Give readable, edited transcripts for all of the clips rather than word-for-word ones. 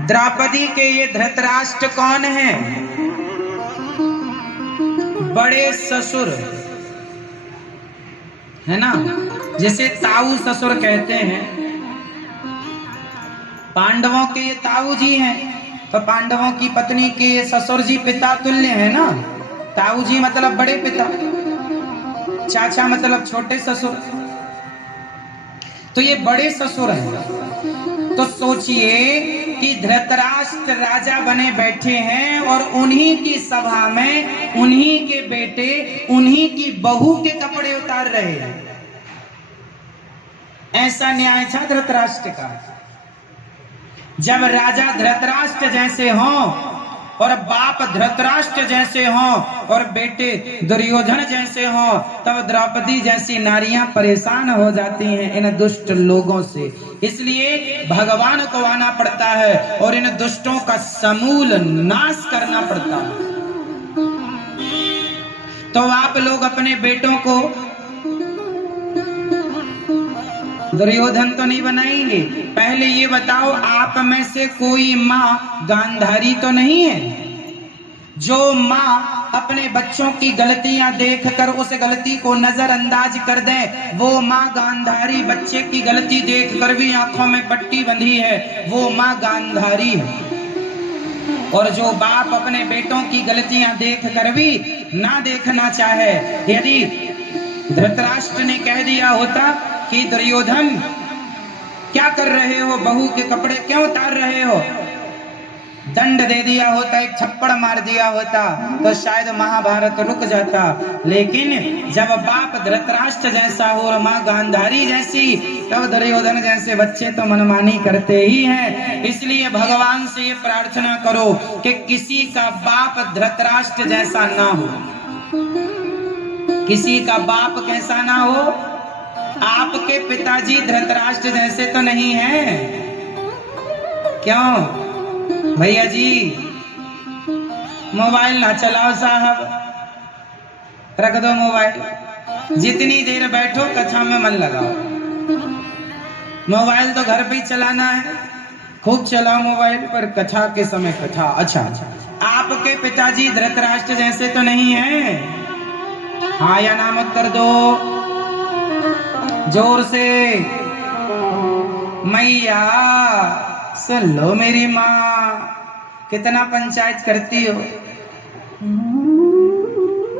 द्रौपदी के ये धृतराष्ट्र कौन है? बड़े ससुर है ना, जिसे ताऊ ससुर कहते हैं। पांडवों के ये ताऊ जी हैं, तो पांडवों की पत्नी के ये ससुर जी पिता तुल्य है ना। ताऊ जी मतलब बड़े पिता, चाचा मतलब छोटे ससुर, तो ये बड़े ससुर हैं। तो सोचिए कि धृतराष्ट्र राजा बने बैठे हैं और उन्हीं की सभा में उन्हीं के बेटे उन्हीं की बहू के कपड़े उतार रहे हैं। ऐसा न्याय था धृतराष्ट्र का। जब राजा धृतराष्ट्र जैसे हों और बाप धृतराष्ट्र जैसे हों और बेटे दुर्योधन जैसे हों, तब द्रौपदी जैसी नारियां परेशान हो जाती हैं इन दुष्ट लोगों से। इसलिए भगवान को आना पड़ता है और इन दुष्टों का समूल नाश करना पड़ता है। तो आप लोग अपने बेटों को दुर्योधन तो नहीं बनाएंगे। पहले ये बताओ, आप में से कोई माँ गांधारी तो नहीं है? जो माँ अपने बच्चों की गलतियां देखकर उस गलती को नजरअंदाज कर दे, वो माँ गांधारी। बच्चे की गलती देखकर भी आंखों में पट्टी बंधी है, वो माँ गांधारी है। और जो बाप अपने बेटों की गलतियां देखकर भी ना देखना चाहे, यदि धृतराष्ट्र ने कह दिया होता कि दुर्योधन क्या कर रहे हो, बहू के कपड़े क्यों उतार रहे हो, दंड दे दिया होता, एक थप्पड़ मार दिया होता, तो शायद महाभारत रुक जाता। लेकिन जब बाप धृतराष्ट्र जैसा हो और माँ गांधारी जैसी, तब दुर्योधन जैसे बच्चे तो मनमानी करते ही हैं। इसलिए भगवान से ये प्रार्थना करो कि किसी का बाप धृतराष्ट्र जैसा ना हो, किसी का बाप कैसा ना हो। आपके पिताजी धृतराष्ट्र जैसे तो नहीं हैं? क्यों भैया जी? मोबाइल ना चलाओ साहब, रख दो मोबाइल। जितनी देर बैठो कथा में मन लगाओ। मोबाइल तो घर पे ही चलाना है, खूब चलाओ मोबाइल, पर कथा के समय कथा। अच्छा, आपके पिताजी धृतराष्ट्र जैसे तो नहीं हैं? हाँ या ना मत कर दो जोर से। मैया सुन लो मेरी माँ, कितना पंचायत करती हो,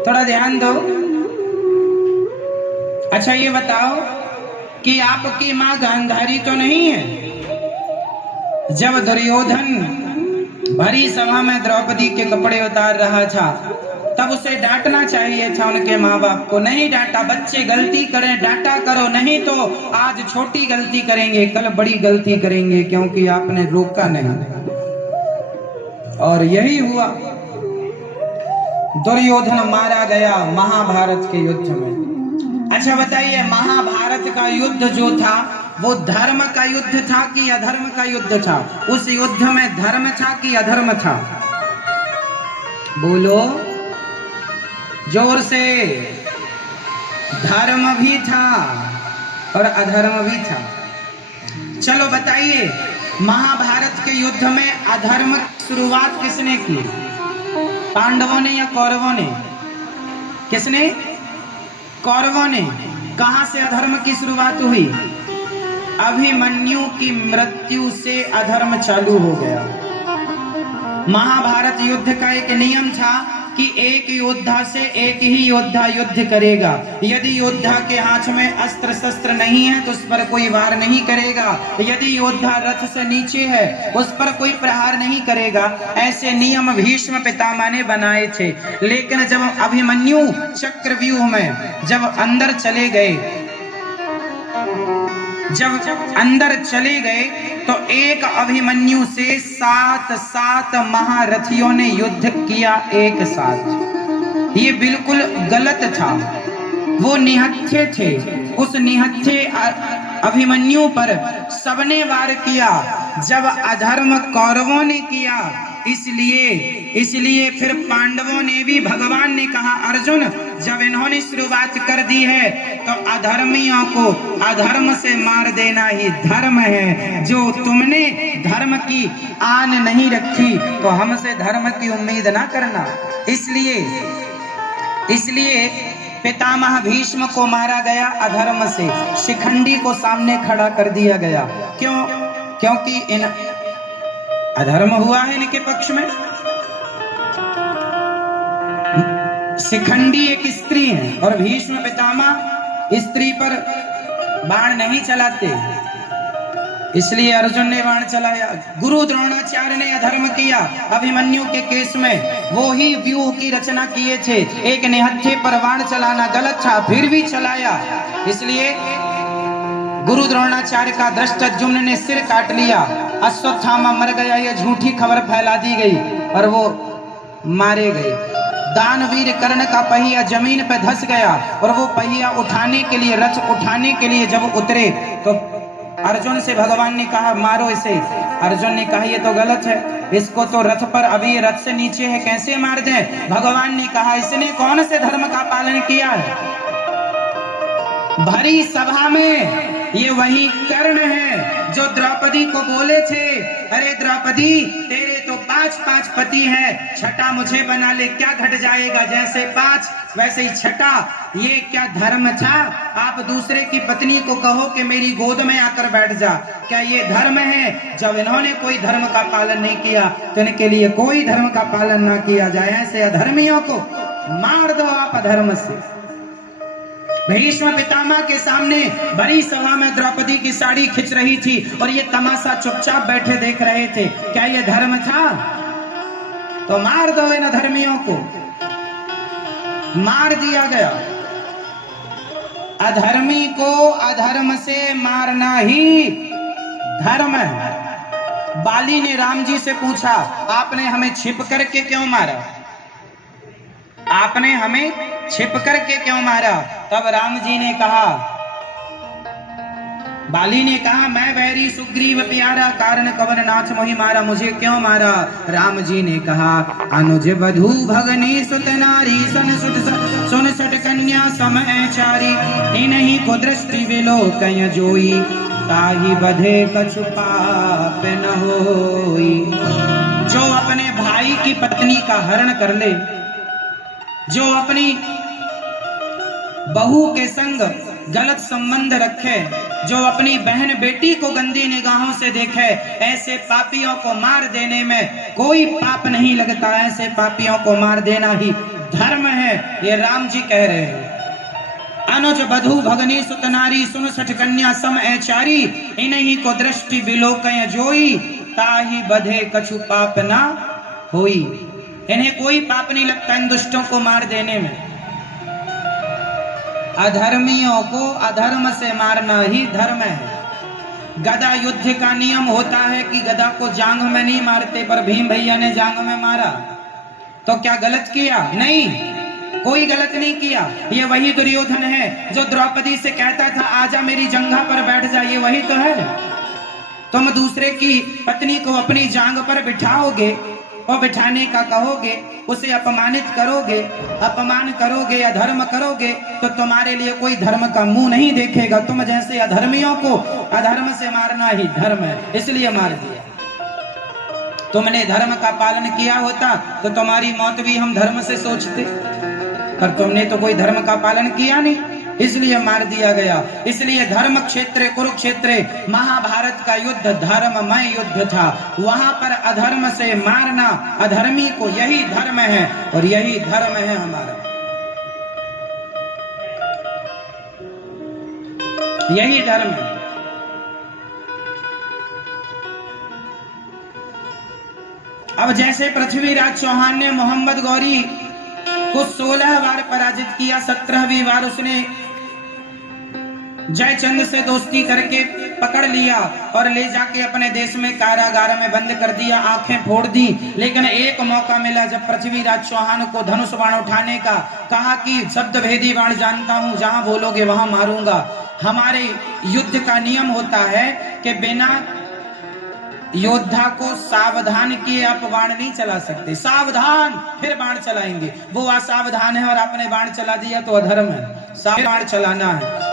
थोड़ा ध्यान दो। अच्छा ये बताओ कि आपकी माँ गांधारी तो नहीं है? जब दुर्योधन भरी सभा में द्रौपदी के कपड़े उतार रहा था, तब उसे डांटना चाहिए था उनके माँ बाप को। नहीं डांटा। बच्चे गलती करें डांटा करो, नहीं तो आज छोटी गलती करेंगे, कल बड़ी गलती करेंगे, क्योंकि आपने रोका नहीं। और यही हुआ, दुर्योधन मारा गया महाभारत के युद्ध में। अच्छा बताइए, महाभारत का युद्ध जो था वो धर्म का युद्ध था कि अधर्म का युद्ध था? उस युद्ध में धर्म था कि अधर्म था? बोलो जोर से। धर्म भी था और अधर्म भी था। चलो बताइए, महाभारत के युद्ध में अधर्म की शुरुआत किसने की? पांडवों ने या कौरवों ने? किसने? कौरवों ने। कहां से अधर्म की शुरुआत हुई? अभिमन्यु की मृत्यु से अधर्म चालू हो गया। महाभारत युद्ध का एक नियम था कि एक योद्धा से एक ही योद्धा युद्ध करेगा। यदि योद्धा के हाथ में अस्त्र शस्त्र नहीं है तो उस पर कोई वार नहीं करेगा। यदि योद्धा रथ से नीचे है उस पर कोई प्रहार नहीं करेगा। ऐसे नियम भीष्म पितामह ने बनाए थे। लेकिन जब अभिमन्यु चक्रव्यूह में जब अंदर चले गए तो एक अभिमन्यु से 7 महारथियों ने युद्ध किया एक साथ। ये बिल्कुल गलत था। वो निहत्थे थे। उस निहत्थे अभिमन्यु पर सबने वार किया। जब अधर्म कौरवों ने किया इसलिए फिर पांडवों ने भी, भगवान ने कहा अर्जुन जब इन्होंने शुरुआत कर दी है तो अधर्मियों को अधर्म से मार देना ही धर्म है। जो तुमने धर्म की आन नहीं रखी तो हमसे धर्म की उम्मीद ना करना। इसलिए पितामह भीष्म को मारा गया अधर्म से, शिखंडी को सामने खड़ा कर दिया गया। क्यों? क्योंकि इन अधर्म हुआ है इनके पक्ष में। शिखंडी एक स्त्री है और भीष्म पितामह स्त्री पर बाण नहीं चलाते, इसलिए अर्जुन ने बाण चलाया। गुरु द्रोणाचार्य ने अधर्म किया अभिमन्यु के केस में, वो ही व्यूह की रचना किए थे। एक निहत्थे पर बाण चलाना गलत था, फिर भी चलाया, इसलिए गुरु द्रोणाचार्य का धृष्टद्युम्न ने सिर काट लिया। अश्वत्थामा मर गया, ये झूठी खबर फैला दी गई और वो मारे गए। दानवीर कर्ण का पहिया जमीन पर धंस गया और वो पहिया उठाने के लिए, रथ उठाने के लिए जब उतरे तो अर्जुन से भगवान ने कहा मारो इसे। अर्जुन ने कहा ये तो गलत है, इसको तो रथ पर, अभी रथ से नीचे है, कैसे मार दें? भगवान ने कहा इसने कौन से धर्म का पालन किया है? भरी सभा में ये वही कर्ण है जो द्रौपदी को बोले थे अरे द्रौपदी तेरे तो 5 पति हैं, छठा मुझे बना ले, क्या घट जाएगा? जैसे 5 वैसे ही छठा। ये क्या धर्म था? आप दूसरे की पत्नी को कहो कि मेरी गोद में आकर बैठ जा, क्या ये धर्म है? जब इन्होंने कोई धर्म का पालन नहीं किया तो इनके लिए कोई धर्म का पालन ना किया जाए। ऐसे अधर्मियों को मार दो आप अधर्म से। भीष्म पितामह के सामने बड़ी सभा में द्रौपदी की साड़ी खिंच रही थी और ये तमाशा चुपचाप बैठे देख रहे थे। क्या ये धर्म था? तो मार दो इन अधर्मियों को। मार दिया गया। अधर्मी को अधर्म से मारना ही धर्म है। बाली ने राम जी से पूछा आपने हमें छिप करके क्यों मारा? आपने हमें छिप करके क्यों मारा? तब राम जी ने कहा, बाली ने कहा मैं बैरी सुग्रीव प्यारा, कारण कवन नाथ मोहि मारा, मुझे क्यों मारा? राम जी ने कहा अनुज वधू भगनी सुत नारी सुन सट कन्या समय चारी, इन्हीं को दृष्टि विलोकय जोई, ताहि बधे कछु पाप न होई। जो अपने भाई की पत्नी का हरण कर ले, जो अपनी बहू के संग गलत संबंध रखे, जो अपनी बहन बेटी को गंदी निगाहों से देखे, ऐसे पापियों को मार देने में कोई पाप नहीं लगता। ऐसे पापियों को मार देना ही धर्म है, ये राम जी कह रहे हैं। अनुज बधू भगनी सुत नारी सुन सठ कन्या सम ऐचारी, इन्हीं को दृष्टि विलोकय जोई, ताहि बधे कछु पाप ना होई। इन्हें कोई पाप नहीं लगता इन दुष्टों को मार देने में। अधर्मियों को अधर्म से मारना ही धर्म है। गदा युद्ध का नियम होता है कि गदा को जांघ में नहीं मारते, पर भीम भैया ने जांघ में मारा तो क्या गलत किया? नहीं, कोई गलत नहीं किया। ये वही दुर्योधन है जो द्रौपदी से कहता था आजा मेरी जंघा पर बैठ जा, ये वही तो है। तुम दूसरे की पत्नी को अपनी जांघ पर बिठाओगे और बिठाने का कहोगे, उसे अपमानित करोगे, अपमान करोगे, अधर्म करोगे तो तुम्हारे लिए कोई धर्म का मुंह नहीं देखेगा। तुम जैसे अधर्मियों को अधर्म से मारना ही धर्म है, इसलिए मार दिया। तुमने धर्म का पालन किया होता तो तुम्हारी मौत भी हम धर्म से सोचते, पर तुमने तो कोई धर्म का पालन किया नहीं, इसलिए मार दिया गया। इसलिए धर्म क्षेत्र कुरुक्षेत्र महाभारत का युद्ध धर्ममय युद्ध था। वहां पर अधर्म से मारना अधर्मी को यही धर्म है और यही धर्म है हमारा, यही धर्म है। अब जैसे पृथ्वीराज चौहान ने मोहम्मद गौरी को 16 बार पराजित किया, 17वीं बार उसने जयचंद से दोस्ती करके पकड़ लिया और ले जाके अपने देश में कारागार में बंद कर दिया, आंखें फोड़ दी। लेकिन एक मौका मिला जब पृथ्वीराज चौहान को धनुष बाण उठाने का, कहा कि शब्द भेदी बाण जानता हूं, जहां बोलोगे वहां मारूंगा। हमारे युद्ध का नियम होता है कि बिना योद्धा को सावधान किए आप बाण नहीं चला सकते। सावधान फिर बाण चलाएंगे, वो असावधान है और आपने बाण चला दिया तो अधर्म है। बाण चलाना है।